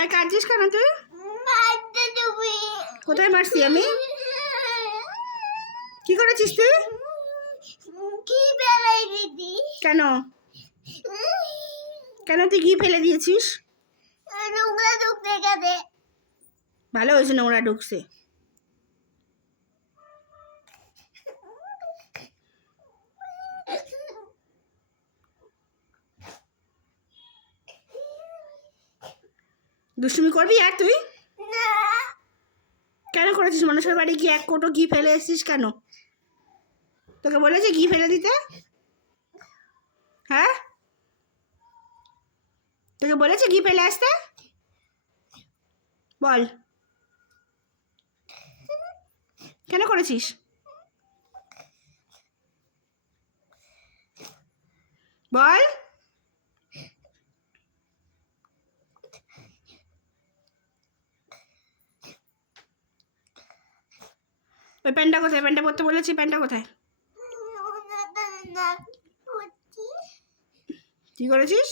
পায়ে কাঁদছিস কেন তুই? কোথায় মারছি আমি? কি করেছিস তুই? কেন কেন তুই ঘি ফেলে দিয়েছিস? ভালো হয়েছে নোংরা ঢুকছে। দুষ্টুমি করবি আর তুই? কেন করেছিস? মানুষের বাড়ি গিয়ে এক কোটো ঘি ফেলে এসেছিস কেন? তোকে বলেছে ঘি ফেলে দিতে? হ্যাঁ, তোকে বলেছে ঘি ফেলে আসতে? বল কেন করেছিস? বল। ওই প্যান্টটা কোথায়? প্যান্টটা পরতে বলেছি, প্যান্টটা কোথায়? কি করেছিস?